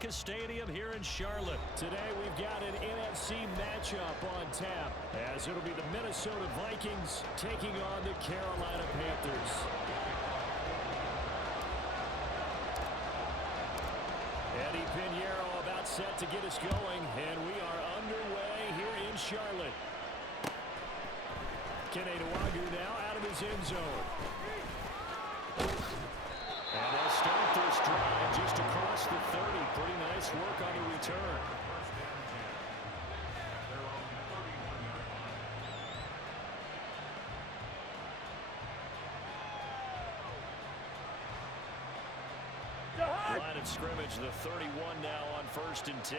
America Stadium here in Charlotte. Today we've got an NFC matchup on tap, as it'll be the Minnesota Vikings taking on the Carolina Panthers. Eddie Pinheiro about set to get us going, and we are underway here in Charlotte. Kenny Nwagu now out of his end zone. And they'll start this drive just across the 30. Pretty nice work on the return. Line of scrimmage, the 31 now on 1st and 10.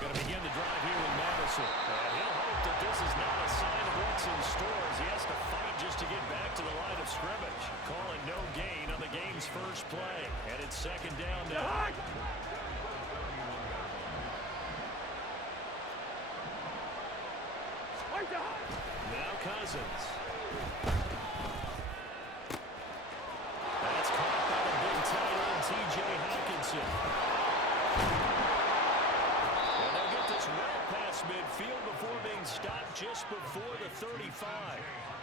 Going to begin the drive here with Madison. And he'll hope that this is not a sign of what's in store as he has to fight just to get back to the line of scrimmage. Calling no gain on the game's first play. And it's 2nd down now. Now Cousins. That's caught by the big tight end, T.J. Hockenson. And they'll get this well past midfield before being stopped just before the 35.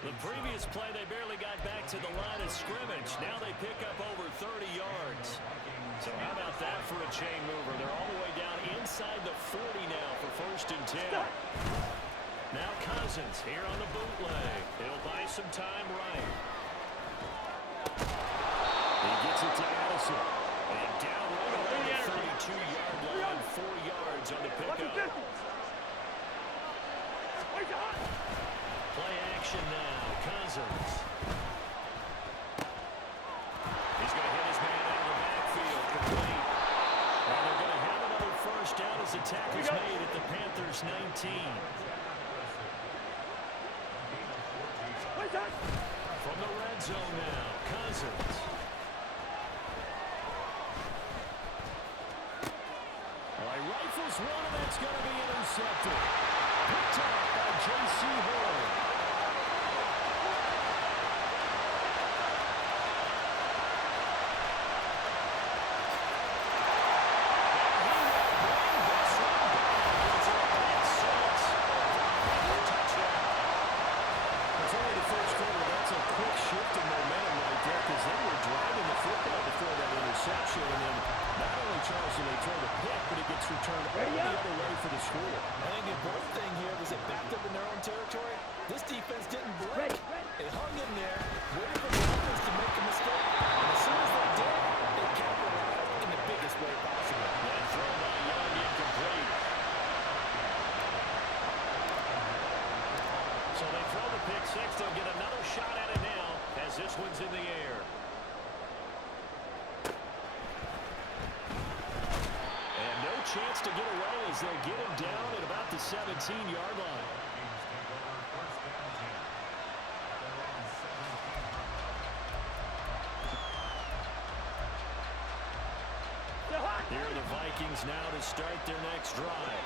The previous play, they barely got back to the line of scrimmage. Now they pick up over 30 yards. So how about that for a chain mover? They're all the way down inside the 40 now for 1st and 10. Now Cousins here on the bootleg. He'll buy some time right. He gets it to Addison. And down right around the 32-yard line, 4 yards on the pickup. Play action now. Cousins. He's going to hit his man out of the backfield. Complete. And they're going to have another 1st down as the tackle's made at the Panthers' 19. From the red zone now, Cousins. All right, rifles one, and that's going to be intercepted. Picked off by J.C. Horn. And then not only Charles did they throw the pick, but it gets returned all the other way for the score. I think the important thing here was it backed up in their own territory. This defense didn't break. It hung in there, waiting for the offense to make a mistake. And as soon as they did, they capitalized in the biggest way possible. That throw by Young incomplete. So they throw the pick six. They'll get another shot at it now as this one's in the air. Chance to get away as they'll get him down at about the 17-yard line. Here are the Vikings now to start their next drive.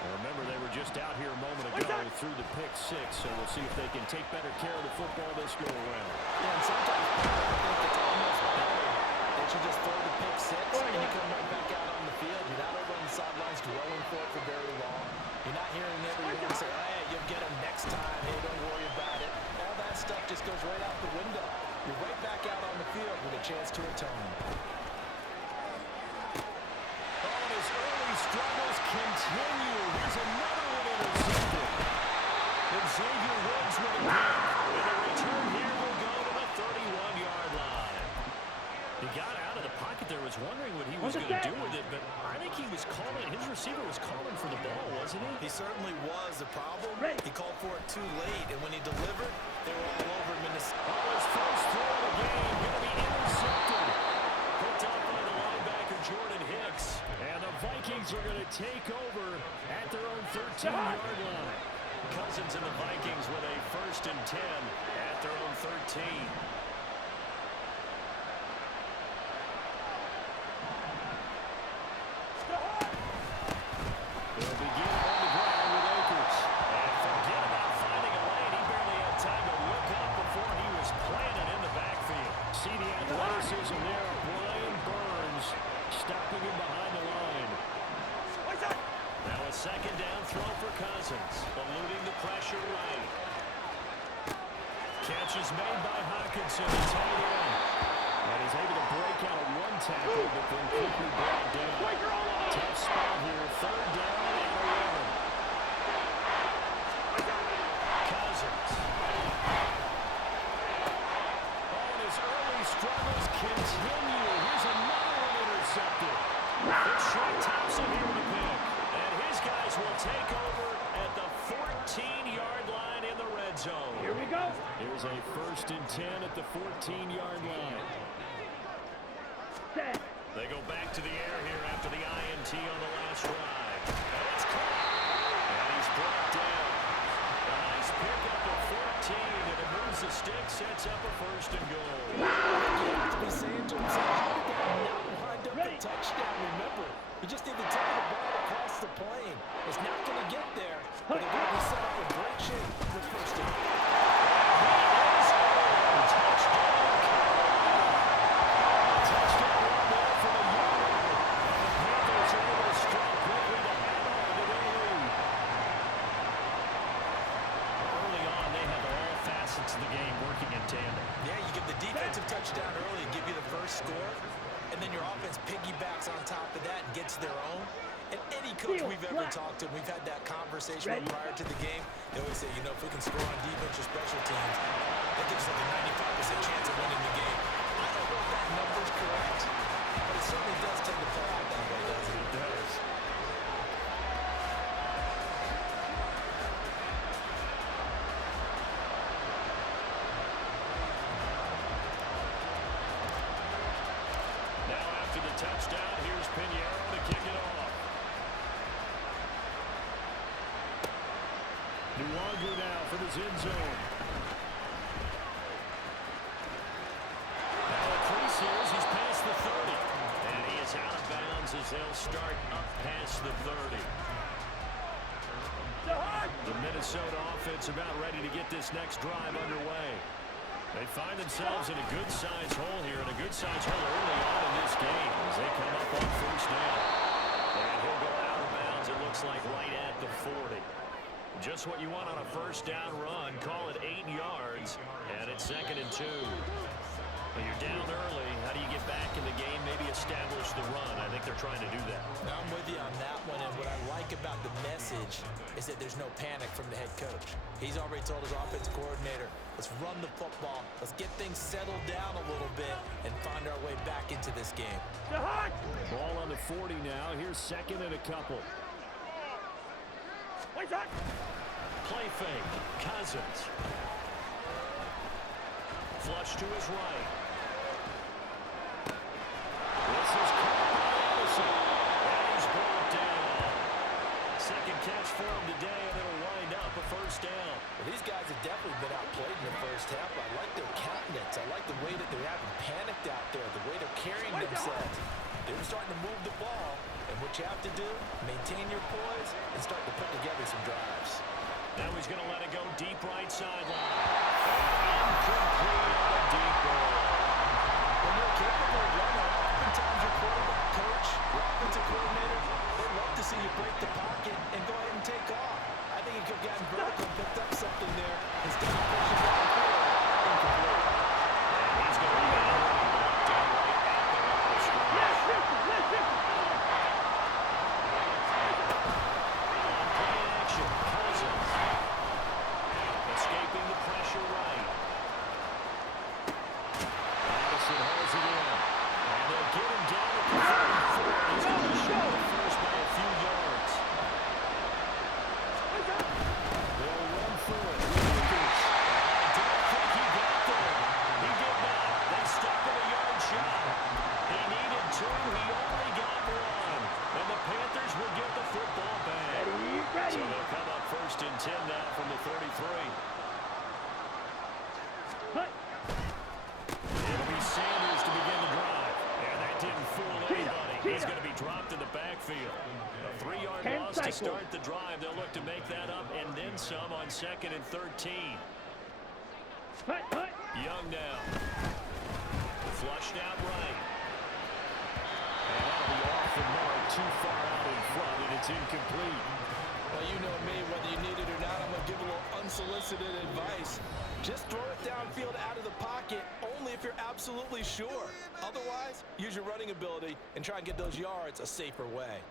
And remember, they were just out here a moment ago through the pick six, so we'll see if they can take better care of the football this go around. Yeah, and sometimes I think it's almost better that you just throw the pick six and you come right back out on the field. You're not over on the sidelines dwelling for it for very long. You're not hearing everyone say, hey, you'll get them next time. Hey, don't worry about it. All that stuff just goes right out the window. You're right back out on the field with a chance to atone. Oh, his early struggles continue. Here's another one intercepted. And Xavier Woods with a pick. And the return here will go to the 31-yard line. He got out of the pocket there, was wondering what he was going to do with it, but I think he was calling, his receiver was calling for the ball, wasn't he? He certainly was. The problem, he called for it too late, and when he delivered, they were all over Minnesota. Oh, his first throw of the game, going to be intercepted. Picked up by the linebacker, Jordan Hicks. And the Vikings are going to take over at their own 13-yard line. Cousins and the Vikings with a 1st and 10 at their own 13. They'll begin on the ground with Akers. And forget about finding a lane. He barely misses, and there Brian Burns stopping him behind the line. Now a second down throw for Cousins, eluding the pressure right. Catch is made by Hawkinson, the tight end. And he's able to break out of one tackle, but then quickly brought down. Tough spot here, third down and 11. Cousins. Oh, and his early struggles continue. Here's another one intercepted. It's short tops him here with a pick. And his guys will take over at the 14-yard line in the red zone. Here we go. Here's a 1st and 10 at the 14-yard line. They go back to the air here after the INT on the last drive. And it's caught. And he's brought down. A nice pickup of 14, and it moves the stick, sets up a 1st and goal. You have to be saying to himself, how did that not wind up a touchdown? Remember, he just did the tip of the ball across the plane. It's not going to get there, but they're going to be set up in great shape for 1st and goal. Touchdown early and give you the first score, and then your offense piggybacks on top of that and gets their own. And any coach we've ever talked to, we've had that conversation with prior to the game, they always say, you know, if we can score on defense or special teams, that gives us like a 95% chance of winning the game. I don't know if that number's correct, but it certainly does tend to play out that way, doesn't it? It does. Touchdown, here's Pinheiro to kick it off. Nuwagu now for the end zone. Now the creases, he's past the 30. And he is out of bounds as they'll start up past the 30. The Minnesota offense about ready to get this next drive underway. They find themselves in a good-sized hole here, and a good-sized hole early on in this game as they come up on 1st down. And he'll go out of bounds, it looks like, right at the 40. Just what you want on a 1st down run. Call it 8 yards, and it's 2nd and 2. But you're down early. How do you get back in the game, maybe establish the run? I think they're trying to do that. Now I'm with you on that one, and what I like about the message is that there's no panic from the head coach. He's already told his offensive coordinator, let's run the football, let's get things settled down a little bit, and find our way back into this game. Ball on the 40 now. Here's 2nd and a couple. Play fake. Cousins. Flush to his right. This is caught by Allison. And he's brought down. Second catch for him today, and it'll wind up a 1st down. Well, these guys have definitely been outplayed in the first half. I like their countenance. I like the way that they're having panicked out there, the way they're carrying themselves. They're starting to move the ball, and what you have to do, maintain your poise and start to put together some drives. Now he's going to let it go deep right sideline. Incomplete on a deep ball. When you're capable of running, oftentimes your quarterback coach, your offensive coordinator, they love to see you break the pocket and go ahead and take off. I think he could have gotten vertical and picked up something there instead of pushing downfield. Incomplete. And he's going to be down right at the line of scrimmage. On play action, Cousins. Escaping the pressure right. Madison holds it in. And they'll get him down at the 34. He's going to show the first by a few yards. They'll run through it. Rodriguez. I don't think he got there. He did not. They stuck with a yard shot. He needed 2. He only got 1. And the Panthers will get the football back. So they'll come up 1st and 10 now from the 33. It'll be Sanders to begin the drive. And that didn't fool anybody. He's going to be dropped in the backfield. A 3-yard loss to start the drive. They'll look to make that up and then some on 2nd and 13. Young now. Flushed out right. And that'll be off the mark, too far out in front, and it's incomplete. Well, you know me, whether you need it or not, I'm going to give a little unsolicited advice. Just throw it downfield out of the pocket, only if you're absolutely sure. Otherwise, use your running ability and try and get those yards a safer way.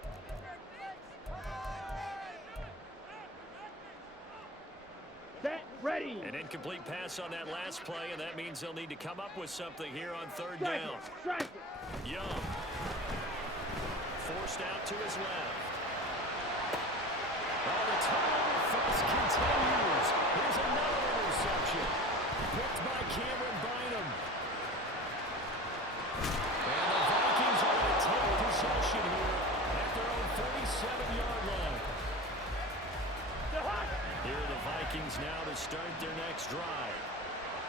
Set, ready. An incomplete pass on that last play, and that means they'll need to come up with something here on third Strike down. it, strike it. Young. Forced out to his left. Oh, the turnover fuss continues. Here's another interception. Picked by Cameron Bynum. And the Vikings are going to take possession here at their own 47-yard line. Here are the Vikings now to start their next drive.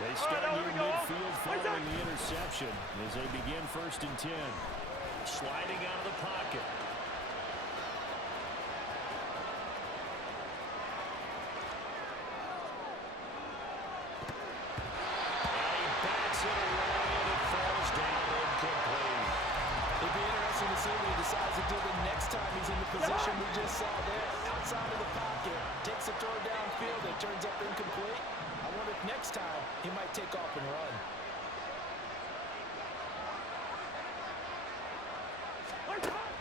They start near midfield following the interception as they begin 1st and 10. Sliding out of the pocket. And he bats it away and it falls down incomplete. It'd be interesting to see what he decides to do the next time he's in the position we just saw there. Outside of the pocket, takes a throw downfield that turns up incomplete. I wonder if next time he might take off and run.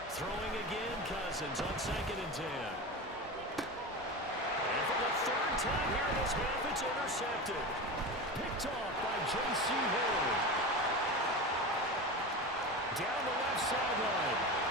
Throwing again, Cousins on 2nd and 10. And for the 3rd time here in this half, it's intercepted. Picked off by J.C. Horn. Down the left sideline.